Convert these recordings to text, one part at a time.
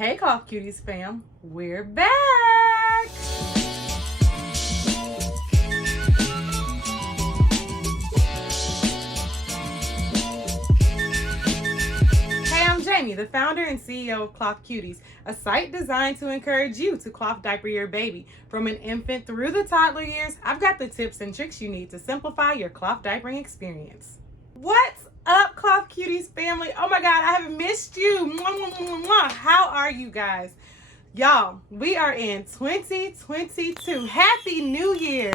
Hey Cloth Cuties fam, we're back! Hey, I'm Jamie, the founder and CEO of Cloth Cuties, a site designed to encourage you to cloth diaper your baby. From an infant through the toddler years, I've got the tips and tricks you need to simplify your cloth diapering experience. What's up, Cloth Cuties family? Oh my God, I have missed you. Mwah, mwah, mwah, mwah. How are you guys? Y'all, we are in 2022. Happy New Year.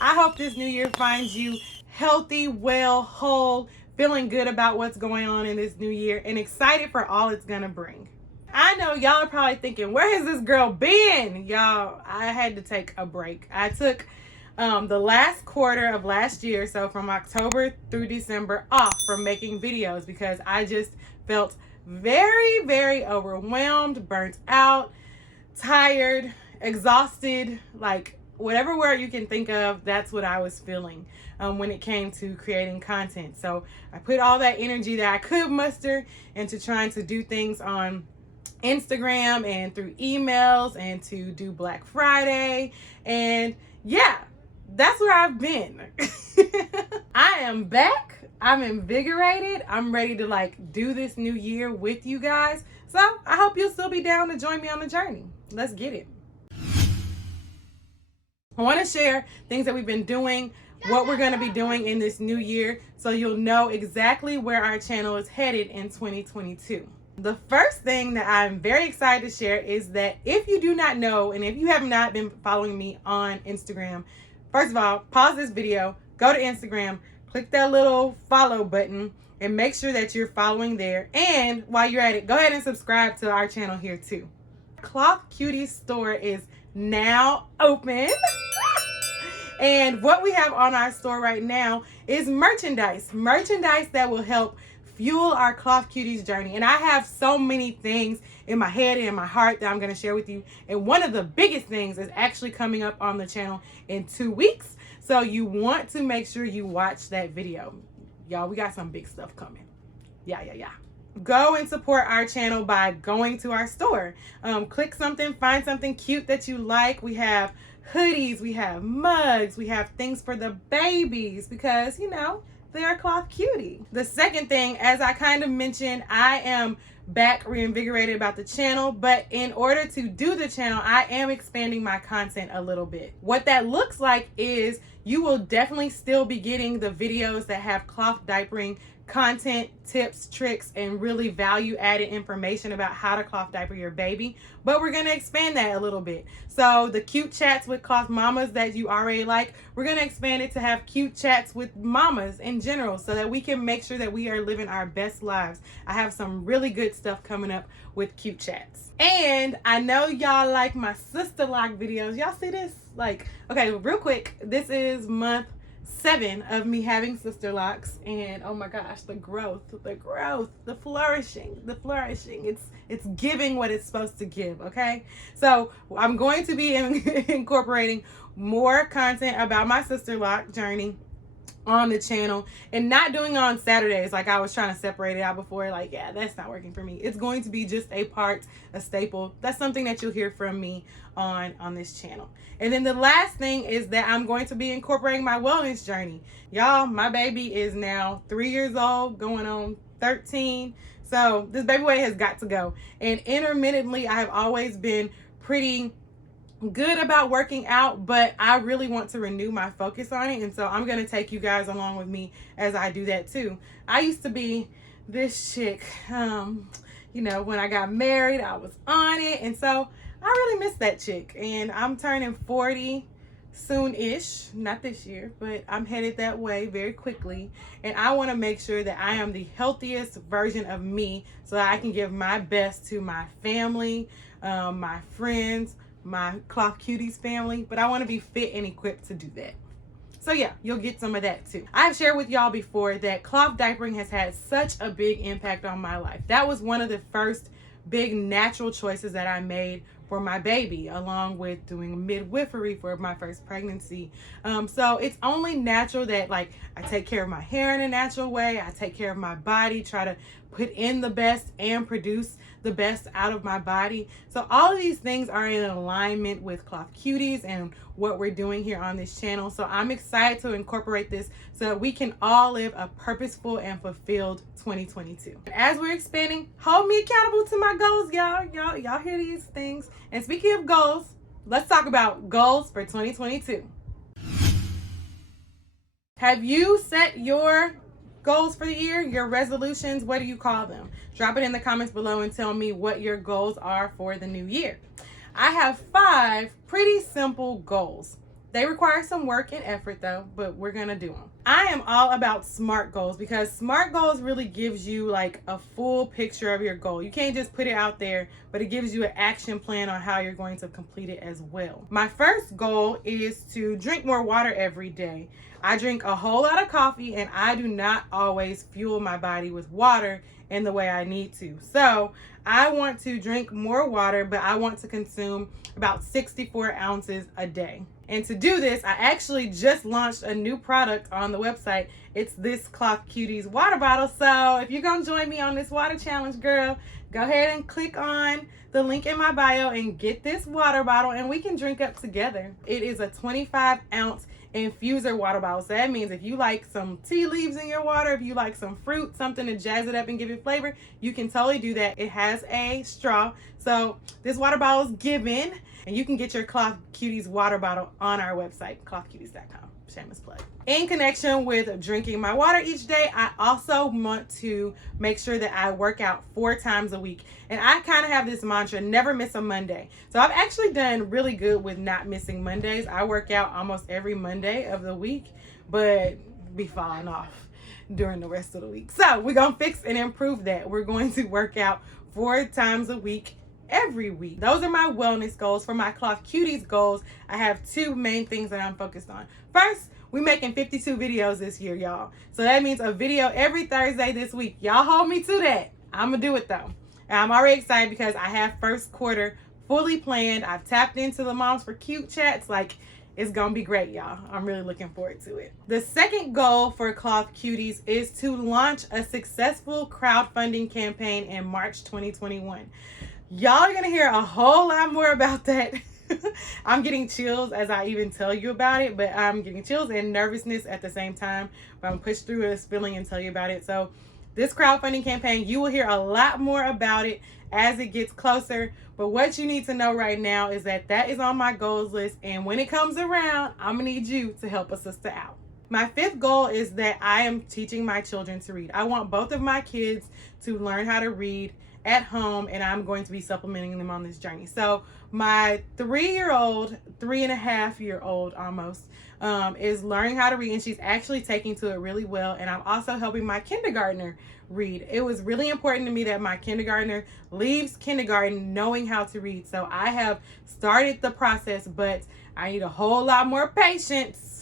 I hope this new year finds you healthy, well, whole, feeling good about what's going on in this new year, and excited for all it's gonna bring. I know y'all are probably thinking, where has this girl been? Y'all, I had to take a break. I took the last quarter of last year, so from October through December, off from making videos because I just felt very, very overwhelmed, burnt out, tired, exhausted, like whatever word you can think of, that's what I was feeling when it came to creating content. So I put all that energy that I could muster into trying to do things on Instagram and through emails and to do Black Friday. And yeah, that's where I've been. I am back. I'm invigorated. I'm ready to do this new year with you guys. So I hope you'll still be down to join me on the journey. Let's get it. I want to share things that we've been doing, what we're going to be doing in this new year, so you'll know exactly where our channel is headed in 2022. The first thing that I'm very excited to share is that if you do not know, and if you have not been following me on Instagram, first of all, pause this video, go to Instagram, click that little follow button, and make sure that you're following there. And while you're at it, go ahead and subscribe to our channel here too. Cloth Cuties store is now open. And what we have on our store right now is merchandise that will help fuel our Cloth Cuties journey. And I have so many things in my head and in my heart that I'm going to share with you. And one of the biggest things is actually coming up on the channel in 2 weeks. So you want to make sure you watch that video. Y'all, we got some big stuff coming. Yeah. Go and support our channel by going to our store. Click something, find something cute that you like. We have hoodies, we have mugs, we have things for the babies because, you know, they're a cloth cutie. The second thing, as I kind of mentioned, I am back reinvigorated about the channel, but in order to do the channel, I am expanding my content a little bit. What that looks like is you will definitely still be getting the videos that have cloth diapering content, tips, tricks, and really value-added information about how to cloth diaper your baby, but we're going to expand that a little bit. So the cute chats with cloth mamas that you already like, we're going to expand it to have cute chats with mamas in general so that we can make sure that we are living our best lives. I have some really good stuff coming up with cute chats. And I know y'all like my sister lock videos. Y'all see this? Okay, real quick, this is month 7 of me having sister locks, and oh my gosh, the growth, the flourishing. It's giving what it's supposed to give. Okay, so I'm going to be incorporating more content about my sister lock journey on the channel, and not doing it on Saturdays like I was trying to separate it out before. Yeah, that's not working for me. It's going to be just a staple. That's something that you'll hear from me on this channel. And then the last thing is that I'm going to be incorporating my wellness journey. Y'all, my baby is now 3 years old, going on 13. So this baby weight has got to go. And intermittently, I have always been pretty good about working out, but I really want to renew my focus on it, and so I'm going to take you guys along with me as I do that too. I used to be this chick, you know, when I got married, I was on it, and so I really miss that chick. And I'm turning 40 soon-ish, not this year, but I'm headed that way very quickly, and I want to make sure that I am the healthiest version of me so that I can give my best to my family, my friends, my Cloth Cuties family, but I want to be fit and equipped to do that. So yeah, you'll get some of that too. I've shared with y'all before that cloth diapering has had such a big impact on my life. That was one of the first big natural choices that I made for my baby, along with doing midwifery for my first pregnancy. So it's only natural that I take care of my hair in a natural way. I take care of my body, try to put in the best and produce the best out of my body. So all of these things are in alignment with Cloth Cuties and what we're doing here on this channel. So I'm excited to incorporate this so that we can all live a purposeful and fulfilled 2022. As we're expanding, hold me accountable to my goals, y'all. Y'all hear these things. And speaking of goals, let's talk about goals for 2022. Have you set your goals for the year, your resolutions? What do you call them? Drop it in the comments below and tell me what your goals are for the new year. I have 5 pretty simple goals. They require some work and effort though, but we're gonna do them. I am all about SMART goals because SMART goals really gives you like a full picture of your goal. You can't just put it out there, but it gives you an action plan on how you're going to complete it as well. My first goal is to drink more water every day. I drink a whole lot of coffee and I do not always fuel my body with water in the way I need to. So I want to drink more water, but I want to consume about 64 ounces a day. And to do this, I actually just launched a new product on the website. It's this Cloth Cuties water bottle. So if you're gonna join me on this water challenge, girl, go ahead and click on the link in my bio and get this water bottle and we can drink up together. It is a 25-ounce infuser water bottle. So that means if you like some tea leaves in your water, if you like some fruit, something to jazz it up and give it flavor, you can totally do that. It has a straw. So this water bottle is given, and you can get your Cloth Cuties water bottle on our website, clothcuties.com. Shameless plug. In connection with drinking my water each day, I also want to make sure that I work out 4 times a week. And I kind of have this mantra, never miss a Monday. So I've actually done really good with not missing Mondays. I work out almost every Monday of the week, but be falling off during the rest of the week. So we're going to fix and improve that. We're going to work out 4 times a week every week. Those are my wellness goals. For my Cloth Cuties goals, I have 2 main things that I'm focused on. First, we're making 52 videos this year, y'all. So that means a video every Thursday this week. Y'all hold me to that. I'm gonna do it though. And I'm already excited because I have first quarter fully planned. I've tapped into the Moms for Cute chats. Like, it's gonna be great, y'all. I'm really looking forward to it. The second goal for Cloth Cuties is to launch a successful crowdfunding campaign in March 2021. Y'all are gonna hear a whole lot more about that. I'm getting chills as I even tell you about it, but I'm getting chills and nervousness at the same time. But I'm pushed through this feeling and tell you about it. So this crowdfunding campaign, you will hear a lot more about it as it gets closer. But what you need to know right now is that that is on my goals list. And when it comes around, I'm gonna need you to help a sister out. My 5th goal is that I am teaching my children to read. I want both of my kids to learn how to read at home, and I'm going to be supplementing them on this journey. So my 3-year-old, 3.5-year-old almost, is learning how to read, and she's actually taking to it really well. And I'm also helping my kindergartner read. It was really important to me that my kindergartner leaves kindergarten knowing how to read. So I have started the process, but I need a whole lot more patience.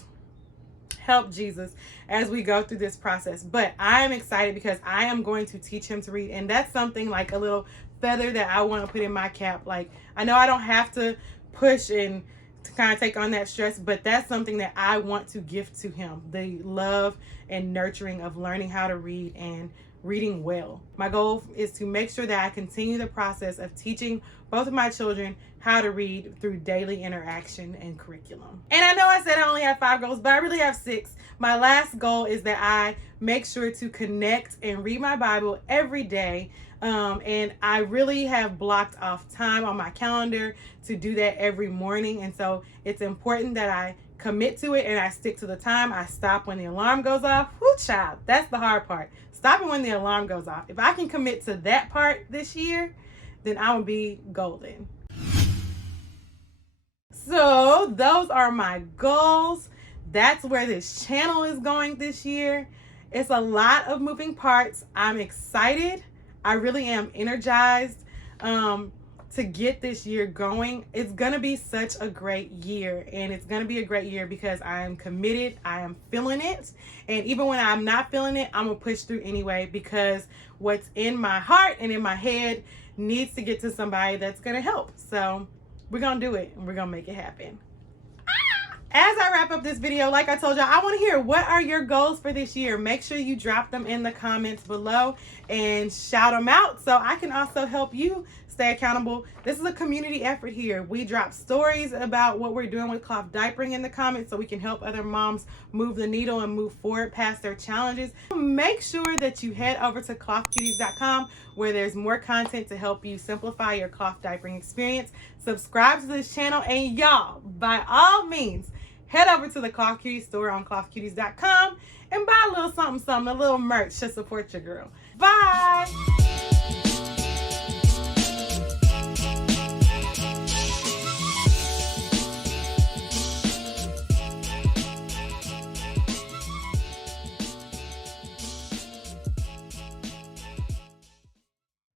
Help Jesus as we go through this process. But I am excited because I am going to teach him to read. And that's something like a little feather that I want to put in my cap. Like, I know I don't have to push and to kind of take on that stress, but that's something that I want to gift to him. The love and nurturing of learning how to read and reading well. My goal is to make sure that I continue the process of teaching both of my children how to read through daily interaction and curriculum. And I know I said I only have 5 goals, but I really have 6. My last goal is that I make sure to connect and read my Bible every day. And I really have blocked off time on my calendar to do that every morning. And so it's important that I commit to it and I stick to the time. I stop when the alarm goes off. Whoo, child, that's the hard part. Stopping when the alarm goes off. If I can commit to that part this year, then I will be golden. So those are my goals. That's where this channel is going this year. It's a lot of moving parts. I'm excited. I really am energized to get this year going. It's gonna be such a great year, and it's gonna be a great year because I am committed. I am feeling it, and even when I'm not feeling it, I'm gonna push through anyway because what's in my heart and in my head needs to get to somebody that's gonna help. So we're gonna do it and we're gonna make it happen. As I wrap up this video, like I told y'all, I want to hear, what are your goals for this year? Make sure you drop them in the comments below and shout them out so I can also help you stay accountable. This is a community effort here. We drop stories about what we're doing with cloth diapering in the comments so we can help other moms move the needle and move forward past their challenges. Make sure that you head over to clothcuties.com where there's more content to help you simplify your cloth diapering experience. Subscribe to this channel, and y'all, by all means, head over to the Cloth Cuties store on clothcuties.com and buy a little something, a little merch to support your girl. Bye!